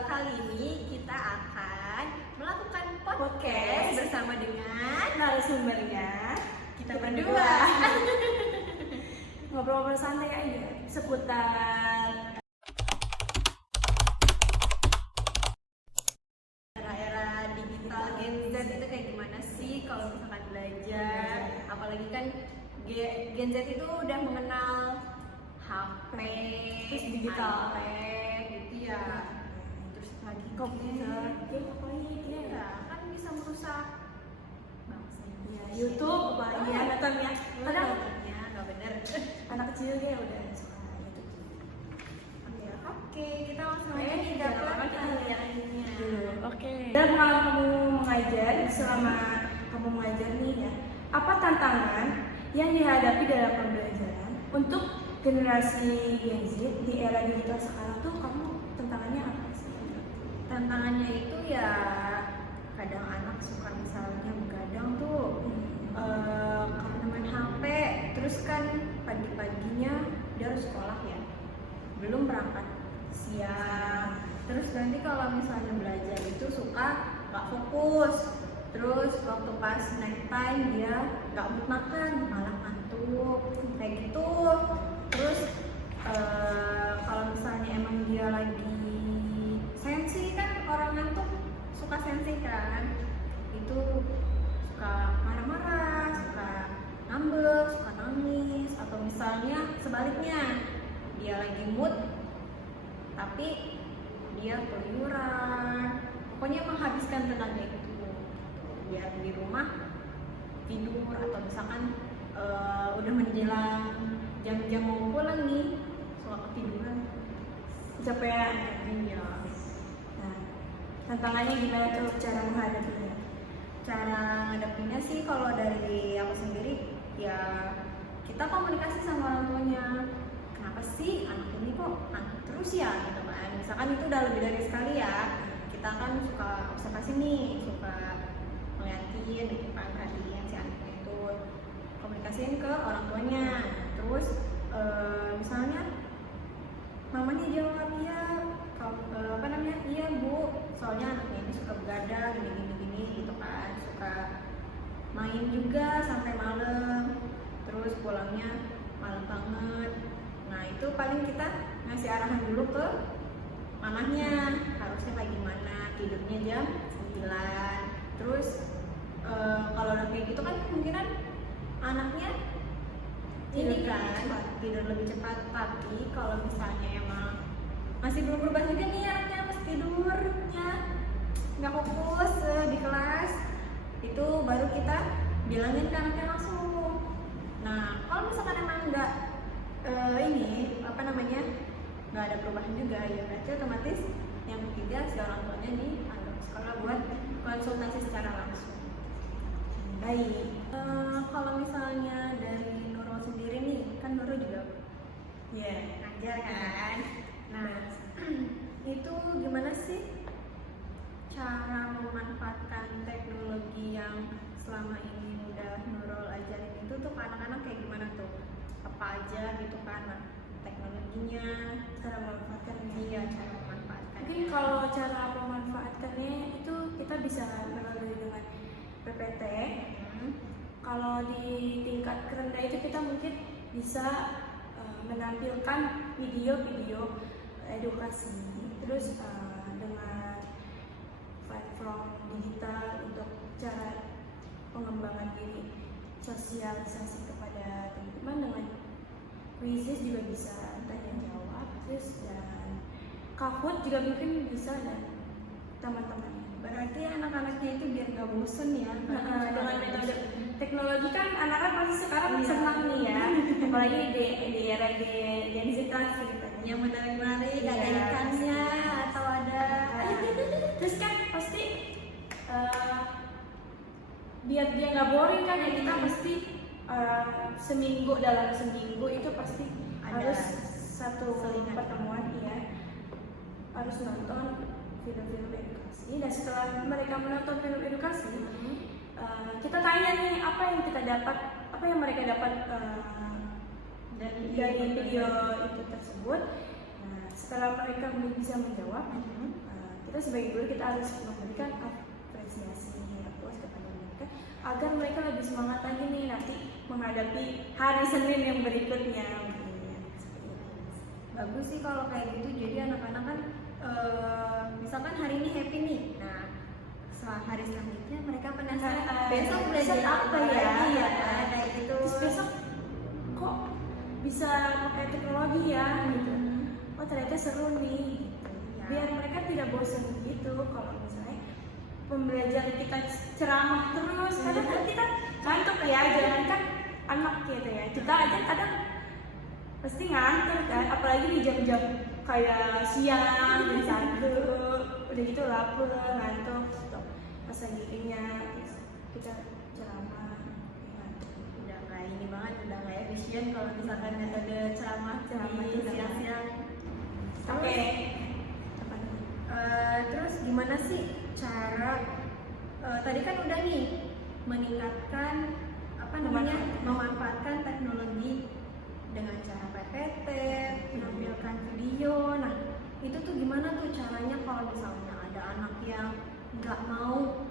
Kali ini kita akan melakukan podcast bersama dengan narasumbernya kita berdua. Ngobrol-ngobrol santai aja seputar era-era digital Gen Z itu kayak gimana sih kalau misalkan belajar, apalagi kan Gen Z itu udah mengenal HP, terus digital, iPad gitu ya, terus lagi komputer, game apa ini ya kan bisa merusak bangsa ya, YouTube apa ya, nonton ya. Kadang ya nggak bener. anak kecil dia udah suka YouTube. Oke, kita langsung aja nih jangan dapat lama kita pertanyaannya. Oke. Dan pengalaman kamu mengajar, selama kamu mengajar nih ya, apa tantangan yang dihadapi dalam pembelajaran untuk generasi Gen Z di era digital sekarang tuh, kamu tantangannya apa sih? Tantangannya itu ya kadang anak suka misalnya begadang tuh karena main HP, terus kan pagi-paginya dia harus sekolah ya, belum berangkat siang, terus nanti kalau misalnya belajar itu suka nggak fokus, terus waktu pas night time dia nggak mood makan, malah ngantuk kayak gitu. Terus kalau misalnya emang dia lagi sensi, kan orang ngantuk suka sensi kan, itu suka marah-marah, suka ngambek, suka nangis, atau misalnya sebaliknya dia lagi mood tapi dia keluyuran, pokoknya menghabiskan tenaga itu biar di rumah tidur, atau misalkan udah menjelang jam-jam mau pulang nih suka ketiduran, Kecapean. iya. Nah, tantangannya gimana tuh cara menghadapinya? Cara ngadepinnya sih kalau dari aku sendiri ya kita komunikasi sama orang tuanya, kenapa sih anak ini kok ngantuk terus ya gitu kan, misalkan itu udah lebih dari sekali ya, kita kan suka observasi nih, suka ngeliatin gitu kan, perhatiin si anak itu, komunikasiin ke orang tuanya. Terus misalnya mamanya jawab iya, apa namanya, iya bu, soalnya anaknya ini suka begadang gini gitu kan, suka main juga sampai malam, terus pulangnya malam banget. Nah itu paling kita ngasih arahan dulu ke mamahnya, harusnya kayak gimana, tidurnya jam 9. Terus kalau udah kayak gitu kan kemungkinan anaknya ini kan tidur lebih cepat. Tapi kalau misalnya emang masih belum berubah juga nih anaknya, pas tidurnya nggak fokus di kelas, itu baru kita bilangin ke anaknya langsung. Nah kalau misalkan emang nggak ini apa namanya, nggak ada perubahan juga, ya berarti otomatis yang ketiga si orang tuanya dianggap sekolah buat konsultasi secara langsung. Baik, kalau misalnya dari Nurul sendiri nih, kan Nurul juga ya ngajar kan. Nah itu gimana sih cara memanfaatkan teknologi yang selama ini udah Nurul ajarin itu tuh ke anak-anak, kayak gimana tuh, apa aja gitu kan teknologinya, Cara memanfaatkannya. iya cara memanfaatkan. Mungkin kalau cara memanfaatkannya itu kita bisa melalui dengan PPT. Kalau di tingkat rendah itu kita mungkin bisa menampilkan video-video edukasi, terus dengan platform digital untuk cara pengembangan diri, sosialisasi kepada teman-teman dengan kuisis juga bisa, tanya jawab, terus dan Kahoot juga mungkin bisa, dan teman-teman. Berarti anak-anaknya itu biar gak bosen ya Dengan metode teknologi kan anak-anak pasti sekarang Iya. senang nih ya, apalagi di era Gen Z kan ceritanya. yang menarik-menarik, ada Iya. ikannya atau ada Terus kan pasti biar dia nggak boring kan, ya kita pasti dalam seminggu itu pasti Ada harus satu selingan. pertemuan ya, harus nonton film-film edukasi. Dan setelah mereka menonton film edukasi, kita tanya nih apa yang kita dapat, apa yang mereka dapat dari dari video itu tersebut. Nah, setelah mereka bisa menjawab, kita sebagai guru kita harus memberikan apresiasi kepada mereka agar mereka lebih semangat lagi nih nanti menghadapi hari Senin yang berikutnya. Bagus sih kalau kayak gitu. Jadi anak-anak kan misalkan hari ini happy nih, nah setelah hari selanjutnya mereka penasaran besok belajar apa ya, iya, kayak gitu. Terus besok kok bisa pakai teknologi ya gitu. Oh ternyata seru nih. Biar mereka tidak bosan gitu. Kalau misalnya pembelajaran kita ceramah terus, kadang kita ngantuk ya, jangankan anak gitu ya. Kita aja kadang pasti ngantuk kan, apalagi di jam-jam kayak siang, jam 1, udah gitu lapar, ngantuk gitu. Pas lagi terus kita ceramah, ngantuk. Udah nggak ini banget, udah nggak efisien kalau misalkan metode ceramah itu siang-siang. Oke. Terus gimana sih cara tadi kan udah nih meningkatkan memanfaatkan teknologi dengan cara PPT, menampilkan video. Nah itu tuh gimana tuh caranya kalau misalnya ada anak yang nggak mau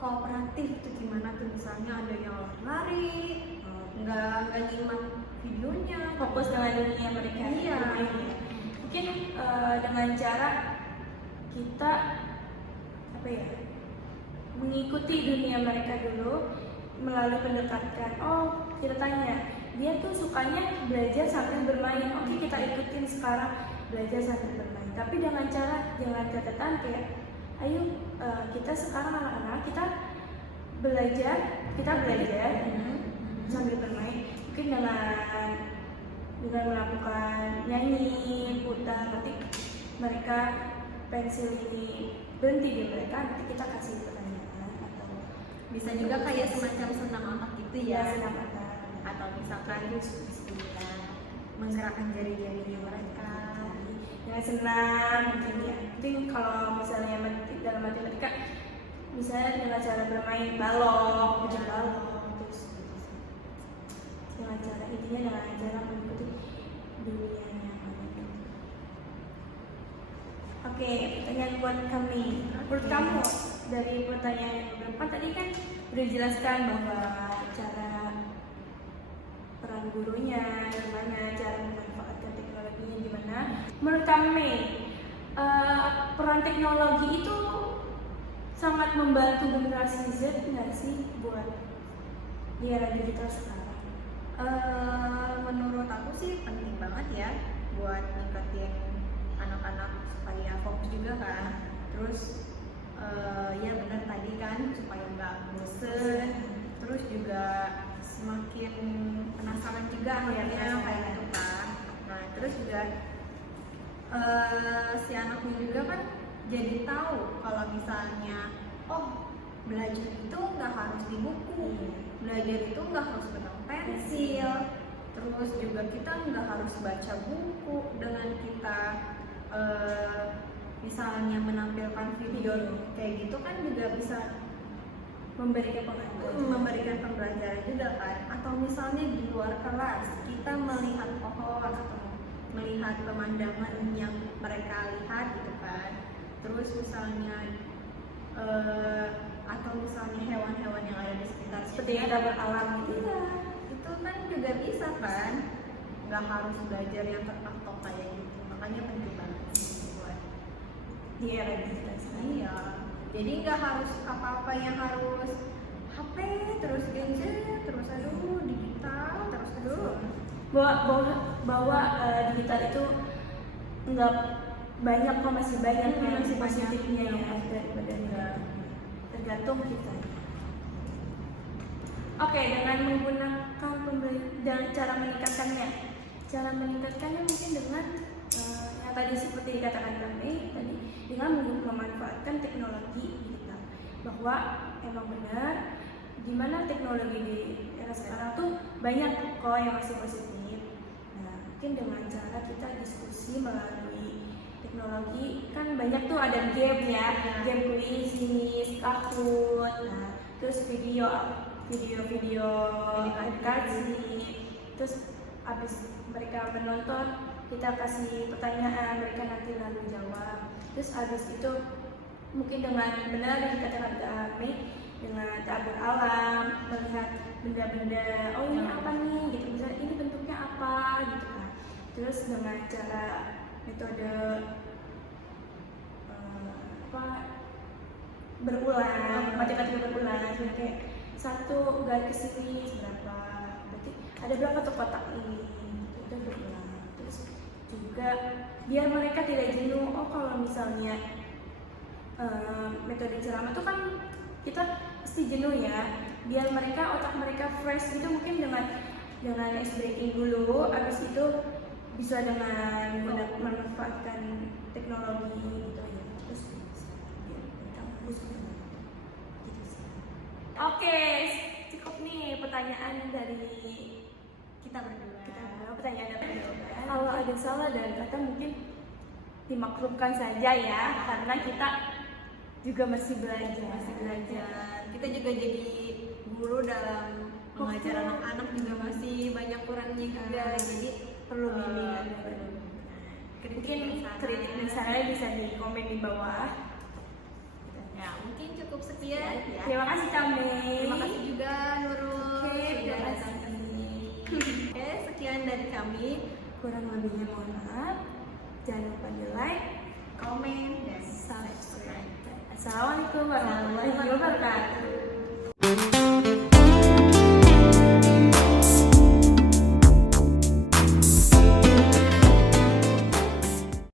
kooperatif tuh gimana tuh, misalnya ada yang lari, nggak nyimak videonya, Fokus dengan dunia mereka. Iya. Mungkin dengan cara kita mengikuti dunia mereka dulu melalui pendekatan. Oh, kita tanya, dia tuh sukanya belajar sambil bermain. Oke, kita ikutin sekarang belajar sambil bermain. Tapi dengan catatan kayak, ayo kita sekarang anak-anak kita belajar sambil bermain. Mungkin dengan melakukan nyanyi, putar, nanti mereka pensil ini berhenti di mereka, nanti kita kasih pertanyaan atau bisa juga kayak semacam senam otak gitu ya, senam otak. Atau misalkan menggerakkan jari-jari mereka dengan senang mungkin ya. Mungkin kalau misalnya dalam matematika misalnya dengan cara bermain balok, terus dengan cara mengikuti dunianya. Oke, pertanyaan buat kami. Menurut kamu dari pertanyaan yang beberapa tadi kan udah dijelaskan bahwa cara peran gurunya gimana, cara memanfaatkan teknologinya gimana. Menurut kami peran teknologi itu sangat membantu generasi Z nggak sih buat di era digital sekarang? Menurut aku sih penting banget ya buat ningkatin anak-anak supaya fokus juga kan. Terus ya benar tadi kan supaya nggak bosen. Terus juga semakin penasaran juga akhirnya kayak gitu kan. Nah terus juga si anaknya juga kan jadi tahu kalau misalnya belajar itu nggak harus di buku, belajar itu nggak harus pegang pensil, terus juga kita nggak harus baca buku. Dengan kita misalnya menampilkan video kayak gitu kan juga bisa memberikan pembelajaran juga kan. Atau misalnya di luar kelas kita melihat pohon atau melihat pemandangan yang mereka lihat gitu kan. Terus misalnya atau misalnya hewan-hewan yang ada di sekitar Seperti yang kita beralam gitu. Iya, itu kan juga bisa kan, nggak harus belajar yang terpatok kayak gitu. Makanya penting banget buat Di era digital sekarang. iya. Jadi nggak harus apa-apa yang harus HP terus gadget terus digital terus bahwa digital itu nggak banyak kok, masih banyak yang masih positifnya banyak. ya daripada negatifnya. Tergantung kita. Oke, dengan menggunakan dan cara meningkatkannya mungkin dengan yang tadi seperti dikatakan kami tadi, dengan memanfaatkan teknologi digital. Bahwa emang benar gimana teknologi di era sekarang tuh banyak kok yang masih positif. Nah, mungkin dengan cara kita diskusi melalui teknologi kan banyak tuh, ada game ya, game kuis, Kahoot, nah, terus video edukasi, terus abis mereka mereka menonton, kita kasih pertanyaan, mereka nanti lalu jawab. Terus habis itu mungkin dengan benar yang dikatakan kami, dengan tabur alam, melihat benda-benda, oh ini apa nih, gitu, misalnya ini bentuknya apa, gitu kan. Terus dengan cara metode berulang, matematika berulang, misalnya kayak satu garis ke sini seberapa, berarti ada berapa tuh kotak ini, itu berulang. Terus juga biar mereka tidak jenuh, oh kalau misalnya metode ceramah itu kan kita pasti jenuh ya, biar mereka otak mereka fresh gitu, mungkin dengan ice breaking dulu, habis itu bisa dengan memanfaatkan teknologi gitu ya. Terus biar mereka fokus gitu. Oke, cukup nih pertanyaan dari Kita berdua. pertanyaan dan jawaban. Kalau ada salah dan kata mungkin dimaklumkan saja ya, karena kita juga masih belajar. Kita juga jadi guru dalam mengajar anak-anak juga masih banyak kurangnya juga, jadi perlu bimbingan. Mungkin kritik dan sarannya bisa di komen di bawah. Ya, mungkin cukup sekian ya. Terima kasih kami. Terima kasih juga Nurul Oke, sudah terima datang kasih. ke sini. Oke, sekian dari kami. Kurang lebihnya mohon maaf. Jangan lupa di like, Komen dan subscribe. Assalamualaikum warahmatullahi wabarakatuh.